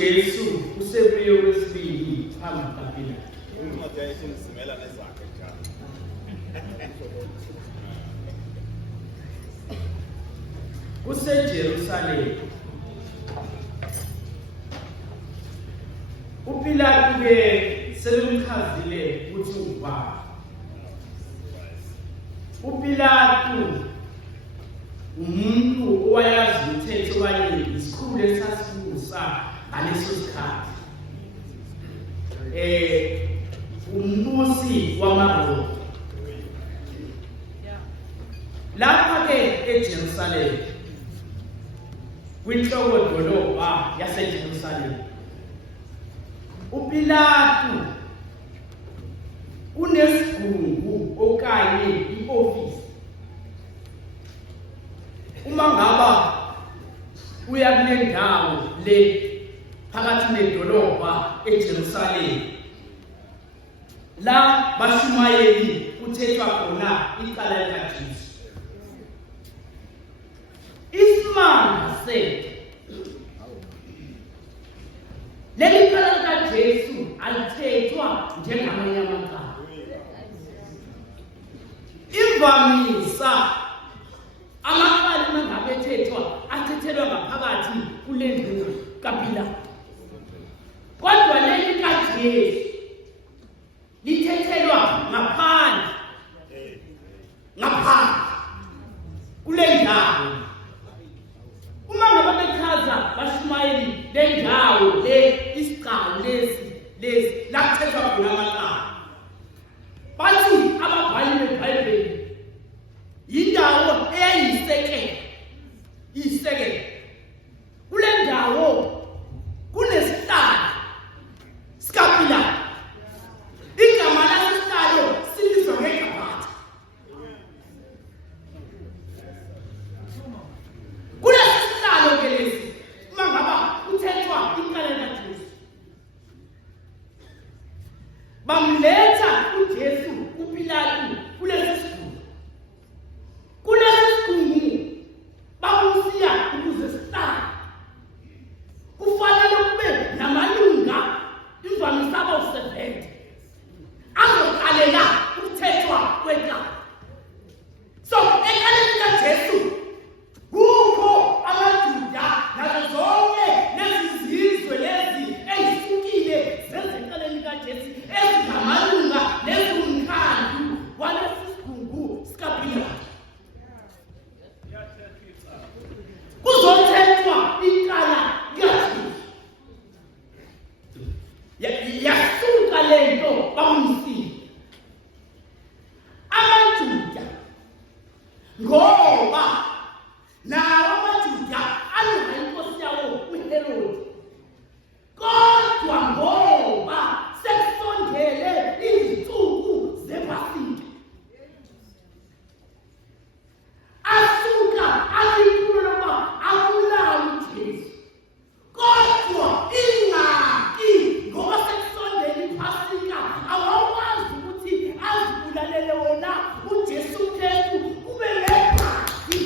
uJesu usebuye wesibili phambi kaPilato. Incwadi yayisimzimela nezakhe njalo. KuseJerusalema. uPilato ke selimchazile ukuthi ubani. uPilato umuntu owayazi umthetho kanye isikhulu esasibusa ngaleso sikhathi. Umbusi wamaRoma. Lapha ke eJerusalema kwinhloko dolobha yaseJerusalema uPilato unesigungu okanye iofisi. Uma ngaba uya kule ndawo le phakathi nedolobha eJerusalema la bashumayeli kuthethwa khona icala likaJesu. Isimanga sethu leli cala likaJesu alithethwa njengamanye amacala. Imvamisa amacala mangabe ethethwa athethelwa ngaphakathi kule ndlu kaPilato. Kodwa leli likaJesu lithethelwa ngaphandle kule ndawo. Uma ngabe bechaza bashumayeli le ndawo le isigcawu lesi la kuthethwa khona amacala, bathi ababhali beBhayibheli yindawo eyisekelo. Kule ndawo kunesihlalo sikaPilato. Igama lesihlalo silizwa ngeGabatha. Kulesi sihlalo ke lesi uma ngaba kuthethwa icala likaJesu, bamletha uJesu kuPilato kulesi sigungu. Kulesi sigungu bamusiya ukuze sihlale. Kufanele kube namalunga imvamisa abawu-70 azoqalela ukuthethwa kwecala. So ekaleni likaJesu kukho amaJuda nazo zonke lezi zizwe lezi ezihlukile zezekaleni likaJesu ezingamalunga nezumkhandlu walesi sigungu sikaPilato. Kuzothethwa icala likaJesu. Yasuka lento bamsile amaJuda ngoba nawo amaJuda anayo inkosi yawo uHerodi. Kodwa ngoba sekusondele izinsuku zePasika, asuka asikhuluma lokuba akulawo uJesu. Kodwa ingaki ngoba sekusondele iPasika awakwazi ukuthi azibulalele wona uJesu Kristu kube legazi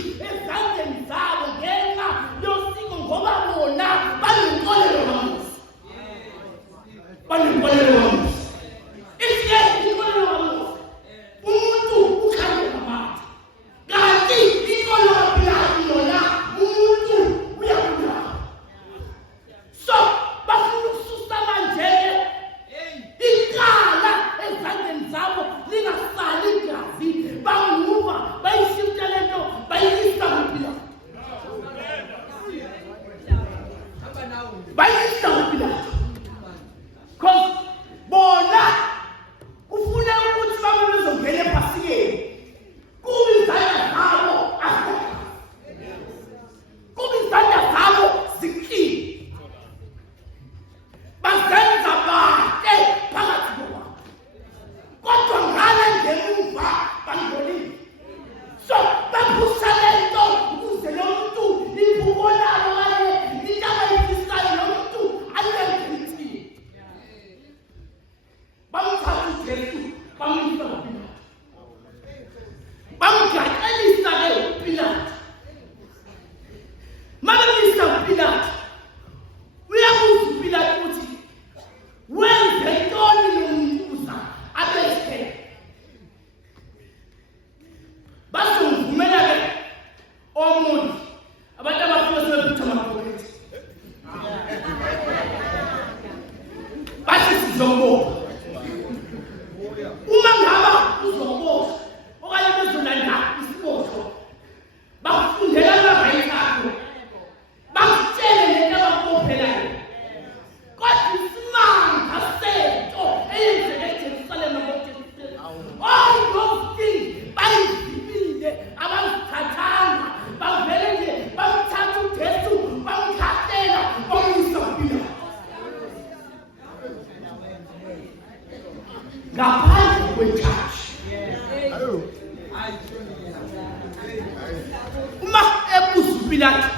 uPilato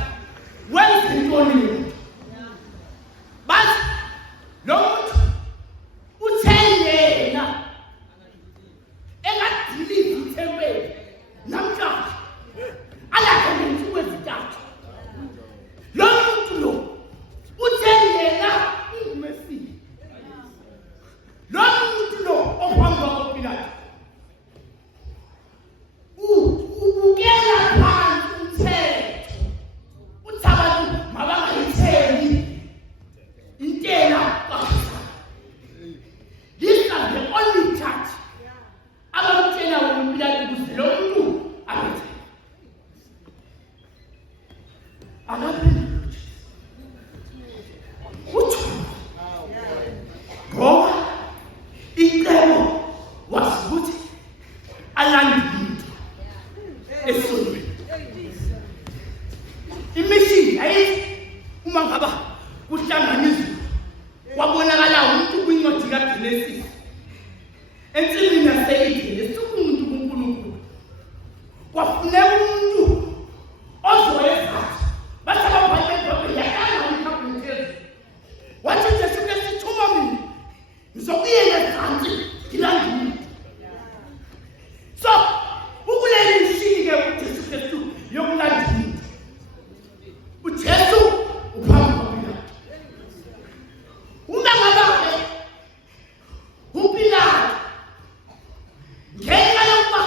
wenza intoni bathi lo muntu uthe yena engadilizi ithempeli namhlanje alakhe ngensuku ezintathu. Lo muntu lo uthe yena ungumesiya. Lo muntu lo ohamba koPilato ubukela phansi umthetho uthi abantu mabangayitheli intela kaKhesari. This is the only church abamtshela uPilato ukuthi lo muntu abethe akaphendula uthi ngoba icebo wasukuthi alandile esonweni. Imishini ayithi uma ngaba kuhlanganizwa kwabonakala umuntu kwincwadi kaGenesis ensimini yase-Eden esuka umuntu kuNkulunkulu kwafuneka umuntu ozoyezathi bathi ababhali beBhayibheli yahlangana iKhabhithezi wathi Jesu Kristu thuma mina ngizokuyela ezansi ngilandile. So ukuleli mshini-ke uJesu Kristu yokulandile uJesu uphambi kwaPilato. Uma ngabe uPilato ngenxa yokuba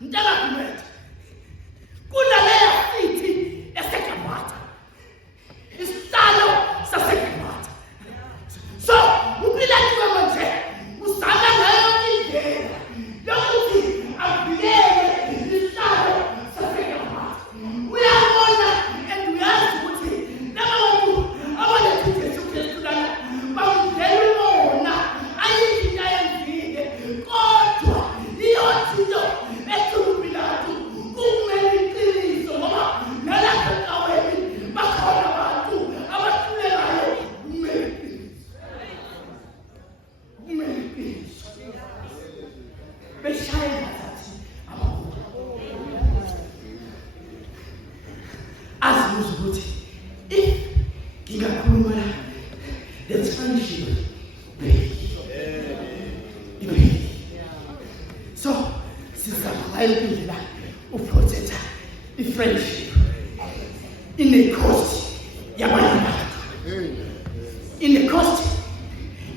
ntakagumede kunaleya sithi yaseGabatha isihlalo saseGabatha. So uPilato manje uzama ngayo indlela yokuthi avikele isihlalo saseGabatha. Uyabona and uyazi ukuthi laba bantu abalethe uJesu Kristu lana bamdlela bona ayinto ayenzile kodwa iyothinto ethi uPilato kumele iqiniso ngoba nalapha endaweni bakhona abantu abahlulekayo kumele iqiniso beshayela bathi azibuza ukuthi if ngingakhuluma la let's friendship ibheki. So sizama indlela uprotector i-friendship ine-cost yabanye abantu, ine-cost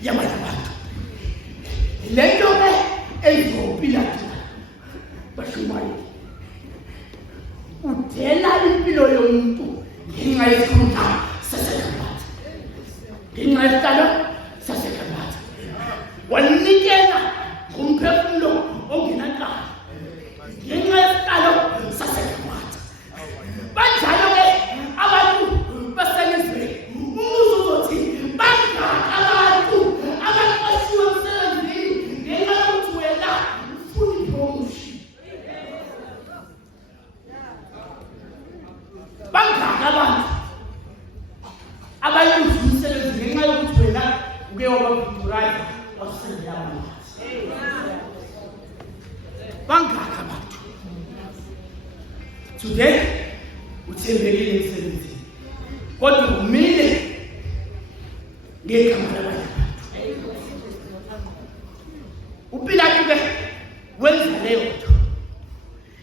yabanye abantu. Le nto-ke engoPilato bashumayeli udela impilo yomuntu ngenxa yesikhundla saseGabatha, ngenxa yesihlalo saseGabatha. Wanikela ngomphefumulo ongenacala ngenxa yesihlalo saseGabatha. Banjalo-ke abantu baselizweni umuzi uzothi bangaki abantu abaqashiwe emsebenzini ngenxa yokuthi wena ufuna ipromotion. Bangaki abantu abayuza umsebenzi ngenxa yokuthi wena uke wabavictorize wasendela abantu. Bangaki abantu today uthembekile emsebenzini kodwa umile ngegama labanye abantu. uPilato-ke wenza leyo nto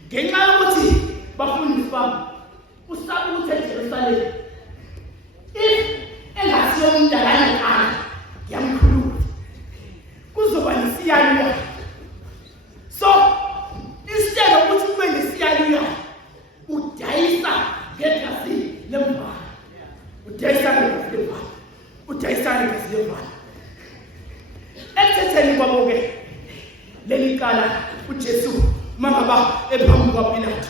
ngenxa yokuthi bafundisi babo usaba ukuthi eJerusalema if engasiyo umuntu akanekhala yamkhulula kuzoba nesiyalo. So instead ukuthi kube nesiyalo udayisa ngegazi lemvana, udayisa ngegazi lemvana, udayisa ngegazi lemvana. Ekuthetheni kwabo-ke leli cala uJesu mangaba ephambi kwaPilato,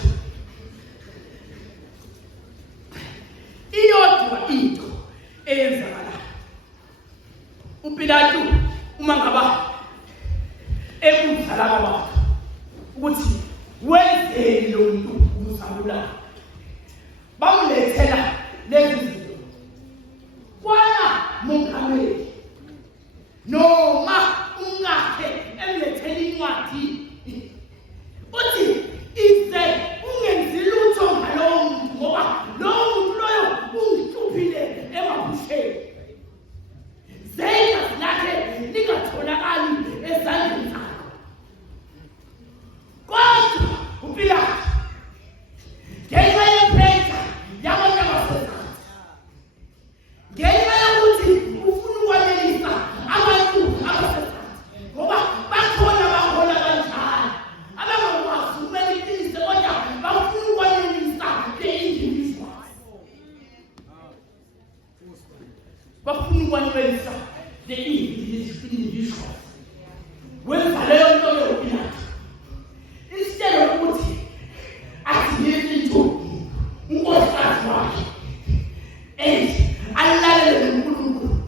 iyodwa into eyenzakalayo uPilato uma ngaba ekudlala kwabantu ukuthi wenzeni lo muntu umzabulayo bamlethela lezi zinto kwana mongameli noma ungakhe emlethela incwadi uthi ize ungenzi lutho ngalowo muntu ngoba bafuna ukwanelisa the individuals. Wenza leyo nto leyoPilato. Instead ukuthi athi unkosikazi wakhe and alalele uNkulunkulu,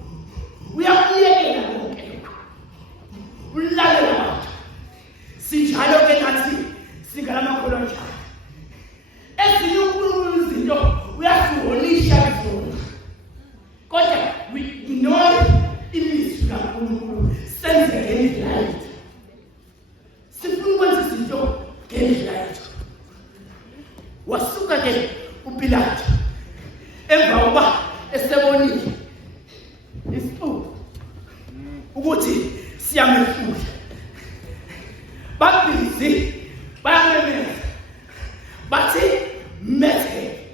uyakuyekela konke ulalela abantu. Sinjalo ke nathi singalamakholwa njalo. Ezinye uNkulunkulu izinto uyasiholisha kuzona, kodwa we ignore ilizwi kaNkulunkulu senze ngendlela yethu. Sifuna ukwenza izinto ngendlela yethu. Wasuka ke uPilato emva kokuba esebonile isifuba ukuthi siyamehlula, babhizi bayamemeza bathi methe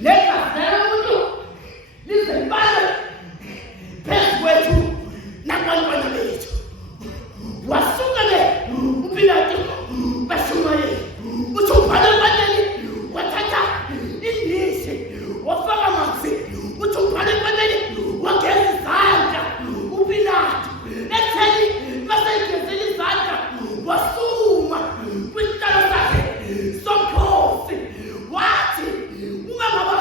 negazi lomuntu lize libale phezu kwethu nabantwana bethu. Wasuka ke uPilato bashumayela uthi ubhale efanele, wathatha indisi wafaka amanzi, uthi ubhale efanele, wageza izandla. uPilato etheni maseyigezile izandla wasuma kwisitalo sakhe somkhosi, wathi uma ngaba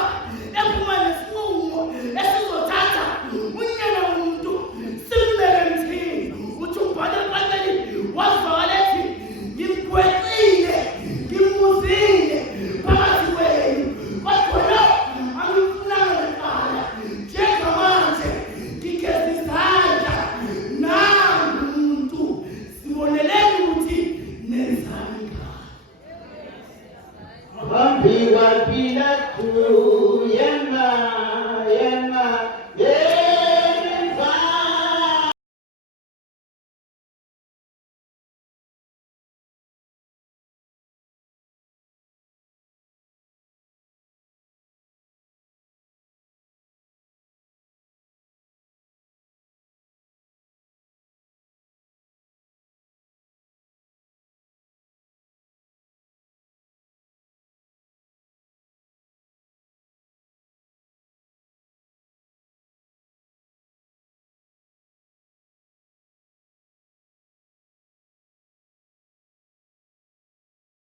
ephuma nesinqumo esizothatha unyana womuntu simbeke emthini, uthi ubhale efanele, wazwakala ethi ngimgwexile ngimbuzile phakathi kwenu, kodwa lo angifunanga kuqala. Njengamanje ngigeza izandla, nangu umuntu, siboneleni ukuthi nenzani ngani. Wambiwa Pilato yena